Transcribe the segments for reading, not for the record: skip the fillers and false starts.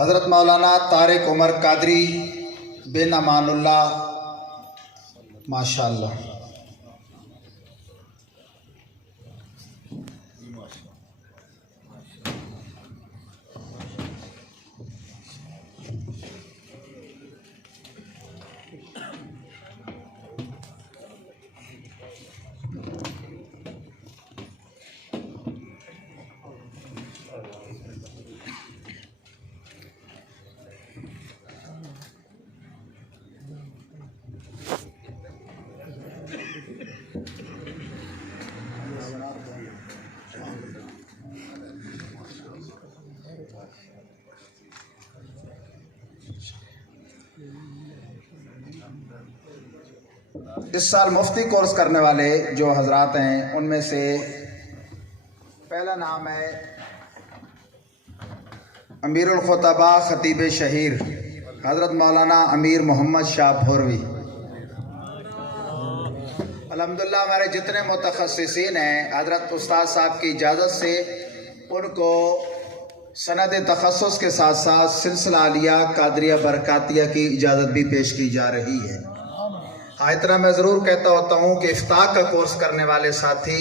حضرت مولانا طارق عمر قادری بن امان اللہ ماشاء اللہ۔ اس سال مفتی کورس کرنے والے جو حضرات ہیں ان میں سے پہلا نام ہے امیر الخطباء خطیب شہیر حضرت مولانا امیر محمد شاہ بھوروی۔ الحمدللہ ہمارے جتنے متخصصین ہیں حضرت استاد صاحب کی اجازت سے ان کو سند تخصص کے ساتھ ساتھ سلسلہ عالیہ قادریہ برکاتیہ کی اجازت بھی پیش کی جا رہی ہے۔ اتنا میں ضرور کہتا ہوتا ہوں کہ افتاء کا کورس کرنے والے ساتھی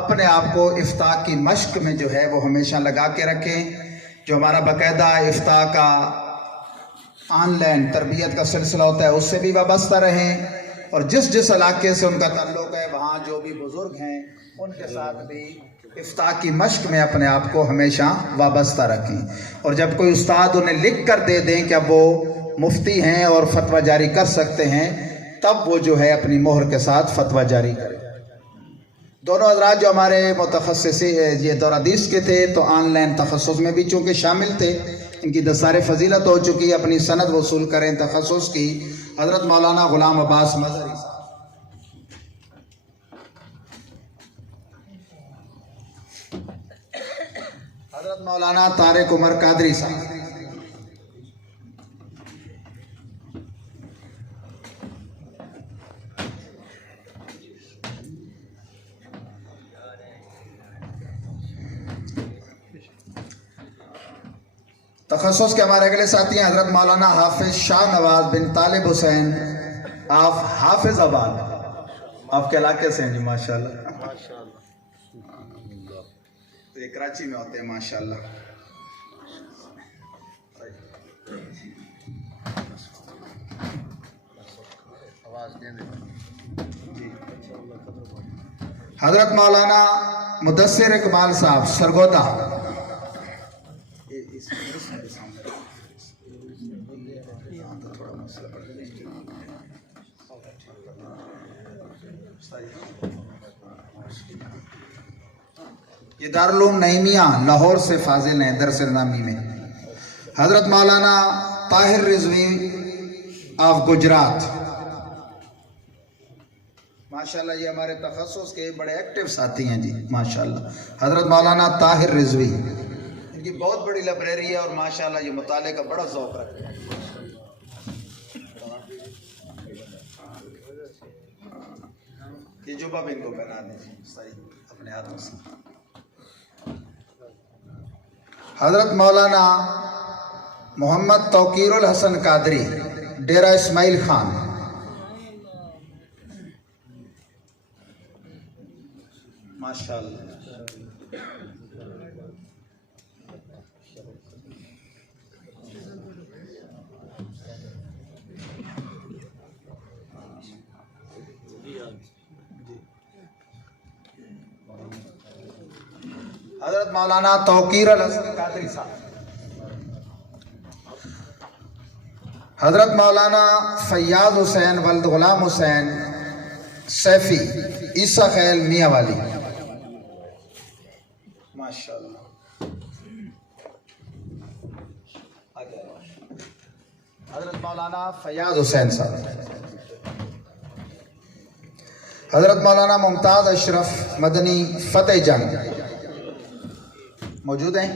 اپنے آپ کو افتاء کی مشق میں جو ہے وہ ہمیشہ لگا کے رکھیں۔ جو ہمارا باقاعدہ افتاء کا آن لائن تربیت کا سلسلہ ہوتا ہے اس سے بھی وابستہ رہیں، اور جس جس علاقے سے ان کا تعلق ہے وہاں جو بھی بزرگ ہیں ان کے ساتھ بھی افتاء کی مشق میں اپنے آپ کو ہمیشہ وابستہ رکھیں۔ اور جب کوئی استاد انہیں لکھ کر دے دیں کہ اب وہ مفتی ہیں اور فتویٰ جاری کر سکتے ہیں تب وہ جو ہے اپنی مہر کے ساتھ فتویٰ جاری کرے۔ دونوں حضرات جو ہمارے متخصصی یہ دور حدیث کے تھے تو آن لائن تخصص میں بھی چونکہ شامل تھے، ان کی دستار فضیلت ہو چکی، اپنی سند وصول کریں تخصص کی۔ حضرت مولانا غلام عباس مظہری صاحب، حضرت مولانا طارق عمر قادری صاحب، تخصص کے ہمارے اگلے ساتھی ہیں حضرت مولانا حافظ شاہ نواز بن طالب حسین، آپ حافظ آباد، آپ کے علاقے سے ہیں جی ماشاءاللہ، یہ کراچی میں ہوتے ہیں ماشاءاللہ۔ حضرت مولانا مدثر اقبال صاحب سرگودا، یہ دارالعلوم نعیمیہ لاہور سے فاضل ہیں درس نظامی میں۔ حضرت مولانا طاہر رضوی آف گجرات، ماشاءاللہ یہ ہمارے تخصص کے بڑے ایکٹیو ساتھی ہیں جی ماشاءاللہ۔ حضرت مولانا طاہر رضوی، ان کی بہت بڑی لائبریری ہے اور ماشاءاللہ یہ مطالعے کا بڑا ذوق رکھتے ہیں۔ یہ جبہ بھی ان کو پہنا دیں صحیح اپنے ہاتھوں سے۔ حضرت مولانا محمد توقیر الحسن قادری ڈیرہ اسماعیل خان، ماشاءاللہ۔ حضرت مولانا توقیر الحسن قادری صاحب، حضرت مولانا فیاض حسین ولد غلام حسین سیفی عیسیٰ خیل میاں والی، ماشاءاللہ۔ حضرت مولانا فیاض حسین صاحب، حضرت مولانا ممتاز اشرف مدنی فتح جنگ موجود ہیں؟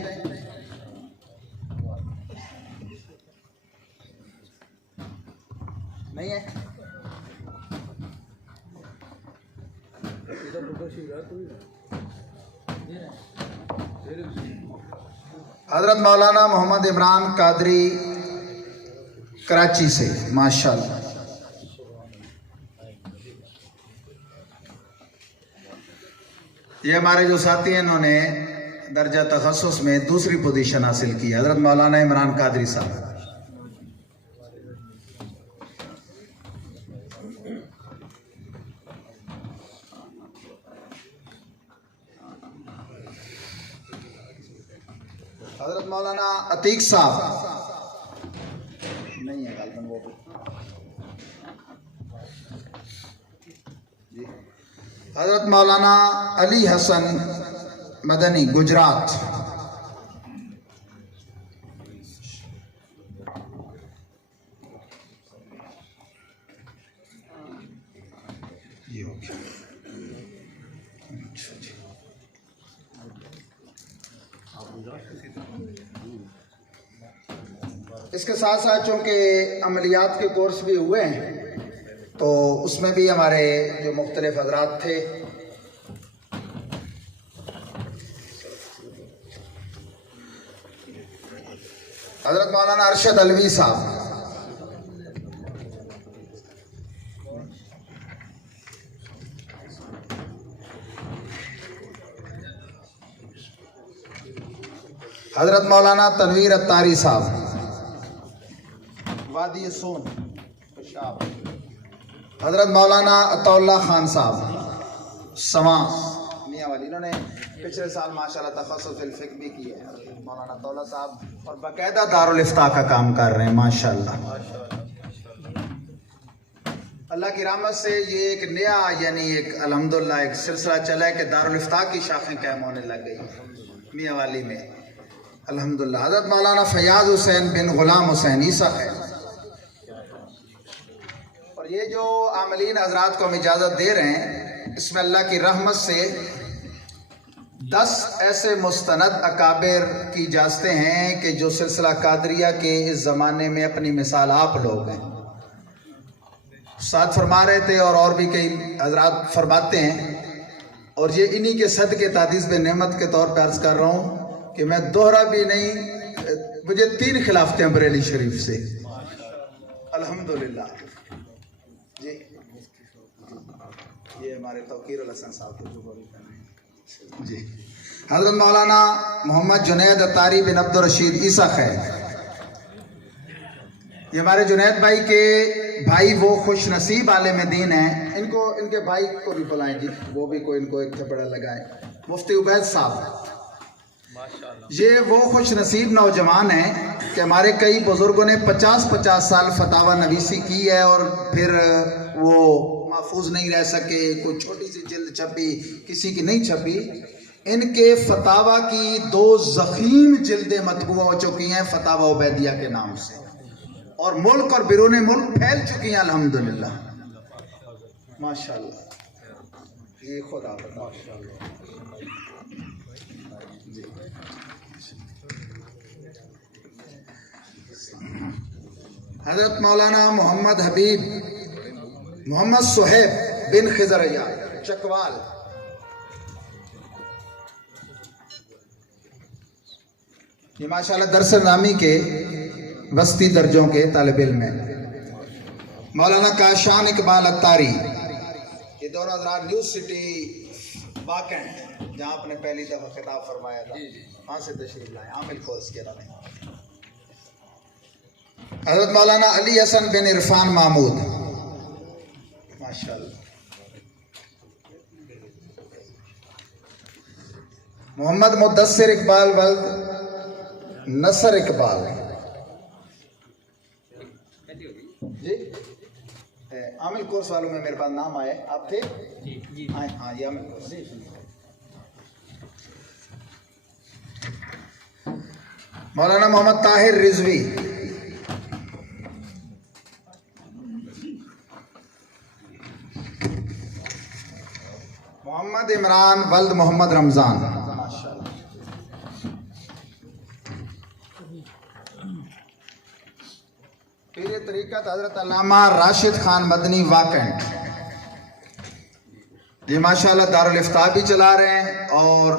نہیں ہے؟ حضرت مولانا محمد عمران قادری کراچی سے ماشاءاللہ. یہ ہمارے جو ساتھی ہیں انہوں نے درجہ تخصص میں دوسری پوزیشن حاصل کی. حضرت مولانا عمران قادری صاحب. حضرت مولانا عتیق صاحب نہیں ہے غالباً وہ بھی. حضرت مولانا علی حسن مدنی گجرات. یہ ہو گیا. اس کے ساتھ ساتھ چونکہ عملیات کے کورس بھی ہوئے ہیں تو اس میں بھی ہمارے جو مختلف حضرات تھے حضرت مولانا ارشد علوی صاحب. حضرت مولانا تنویر اتاری صاحب وادی سون پشاور. حضرت مولانا عطا اللہ خان صاحب سواں میاں والی. انہوں نے پچھلے سال ماشاءاللہ تخصص الفقہ بھی کی ہے. مولانا عطا اللہ صاحب اور باقاعدہ دارالافتاء کا کام کر رہے ہیں ماشاءاللہ. اللہ کی رحمت سے یہ ایک نیا یعنی ایک الحمدللہ ایک سلسلہ چلا ہے کہ دارالافتاء کی شاخیں قائم ہونے لگ گئی میاں والی میں الحمدللہ. حضرت مولانا فیاض حسین بن غلام حسین عیسیٰ ہے. اور یہ جو عاملین حضرات کو ہم اجازت دے رہے ہیں اس میں اللہ کی رحمت سے 10 ایسے مستند اکابر کی اجازتیں ہیں کہ جو سلسلہ قادریہ کے اس زمانے میں اپنی مثال آپ لوگ ہیں. ساتھ فرما رہے تھے اور بھی کئی حضرات فرماتے ہیں اور یہ انہی کے صدقے تعزیز بے نعمت کے طور پہ عرض کر رہا ہوں کہ میں دوہرا بھی نہیں. مجھے 3 خلافتیں بریلی شریف سے الحمدللہ. جی یہ ہمارے توقیر الحسن صاحب. جی حضرت مولانا محمد جنید اتاری بن عبد الرشید عیسیٰ خیر. یہ ہمارے جنید بھائی کے بھائی وہ خوش نصیب عالم دین ہیں. ان کو ان کے بھائی کو بھی بلائیں جی وہ بھی کوئی ان کو ایک تھپڑا لگائیں. مفتی عبید صاحب یہ وہ خوش نصیب نوجوان ہیں کہ ہمارے کئی بزرگوں نے 50 سال فتاوی نویسی کی ہے اور پھر وہ محفوظ نہیں رہ سکے. کوئی چھوٹی سی جلد چھپی کسی کی نہیں چھپی. ان کے فتاوی کی 2 ضخیم جلدیں مطبوع ہو چکی ہیں فتاوی عبیدیہ کے نام سے اور ملک اور بیرون ملک پھیل چکی ہیں الحمدللہ ماشاءاللہ. یہ خدا ماشاءاللہ. حضرت مولانا محمد حبیب محمد صہیب بن خضریا چکوال. یہ ماشاءاللہ درس نامی کے وسطی درجوں کے طالب علم ہیں. مولانا کاشان اقبال اتاری. یہ دونوں حضرات نیو سٹی واقع ہیں جہاں آپ نے پہلی دفعہ خطاب فرمایا تھا. وہاں سے تشریف لائے عامل کورس کے رہے. حضرت مولانا علی حسن بن عرفان محمود ماشاءاللہ. محمد مدثر اقبال ولد نصر اقبال. جی عامل کورس والوں میں میرے پاس نام آئے. آپ تھے ہاں یہ عامل کورس. مولانا محمد طاہر رضوی. محمد عمران ولد محمد رمضان. پیر طریقت حضرت علامہ راشد خان مدنی واکنڈ. یہ ماشاءاللہ دارالافتاء بھی چلا رہے ہیں اور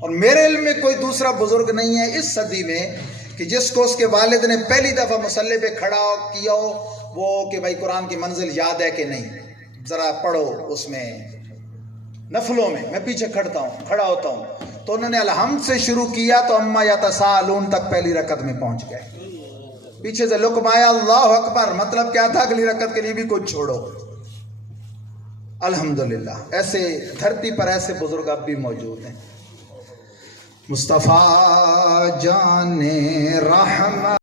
اور میرے علم میں کوئی دوسرا بزرگ نہیں ہے اس صدی میں کہ جس کو اس کے والد نے پہلی دفعہ مصلی پہ کھڑا کیا ہو وہ کہ بھائی قرآن کی منزل یاد ہے کہ نہیں، ذرا پڑھو اس میں نفلوں میں پیچھے کھڑا ہوتا ہوں، تو انہوں نے الحمد سے شروع کیا تو اما یتساءلون تک پہلی رکعت میں پہنچ گئے، پیچھے سے لقم آیا اللہ اکبر، مطلب کیا تھا اگلی رکعت کے لیے بھی کچھ چھوڑو۔ الحمدللہ ایسے دھرتی پر ایسے بزرگ اب بھی موجود ہیں۔ مصطفیٰ جان رحمت